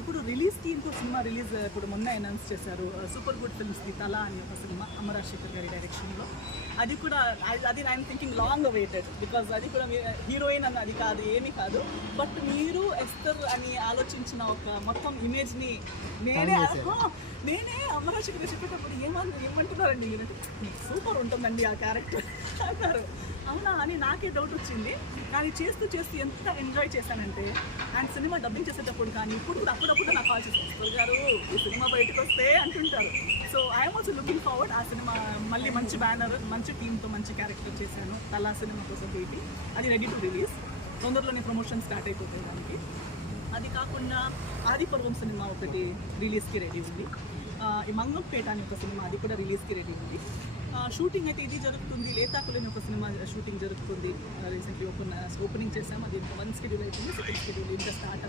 ఇప్పుడు రిలీజ్కి ఇంకో సినిమా రిలీజ్ ఇప్పుడు మొన్న అనౌన్స్ చేశారు. సూపర్ గుడ్ ఫిల్మ్స్ది తల అని ఒక సినిమా అమరాశేఖర్ గారి డైరెక్షన్లో. అది కూడా అది I'm thinking long awaited, because అది కూడా హీరోయిన్ అన్న అది కాదు, ఏమీ కాదు. బట్ మీరు ఎస్తర్ అని ఆలోచించిన ఒక మొత్తం ఇమేజ్ని నేనే అమరాశేఖర్ గారు చెప్పేటప్పుడు ఏమంటున్నారండి మీరంటే సూపర్ ఉంటుందండి ఆ క్యారెక్టర్ అన్నారు. అవునా అని నాకే డౌట్ వచ్చింది. కానీ చేస్తూ ఎంత ఎంజాయ్ చేశానంటే, అండ్ సినిమా డబ్బింగ్ చేసేటప్పుడు కానీ ఇప్పుడు కూడా అప్పుడప్పుడు నాకు కాల్ చేస్తారు గారు ఈ సినిమా బయటకు వస్తే అంటుంటారు. So I'm also looking forward. ఆ సినిమా మళ్ళీ మంచి బ్యానర్, మంచి టీంతో మంచి క్యారెక్టర్ చేశాను. తలా సినిమా కోసం వెయిటింగ్. అది రెడీ టు రిలీజ్. తొందరలోనే ప్రమోషన్ స్టార్ట్ అయిపోతాయి దానికి. అది కాకుండా ఆదిపర్వం సినిమా ఒకటి రిలీజ్కి రెడీ ఉంది. ఈ మంగంపేట అని ఒక సినిమా, అది కూడా రిలీజ్కి రెడీ ఉంది. షూటింగ్ అయితే ఇది జరుగుతుంది. లేతాకులు అని ఒక సినిమా షూటింగ్ జరుగుతుంది. రీసెంట్లీ ఓపెనింగ్ చేసాము. అది 1 షెడ్యూల్ అయిపోయింది, 2nd షెడ్యూల్ ఇంకా స్టార్ట్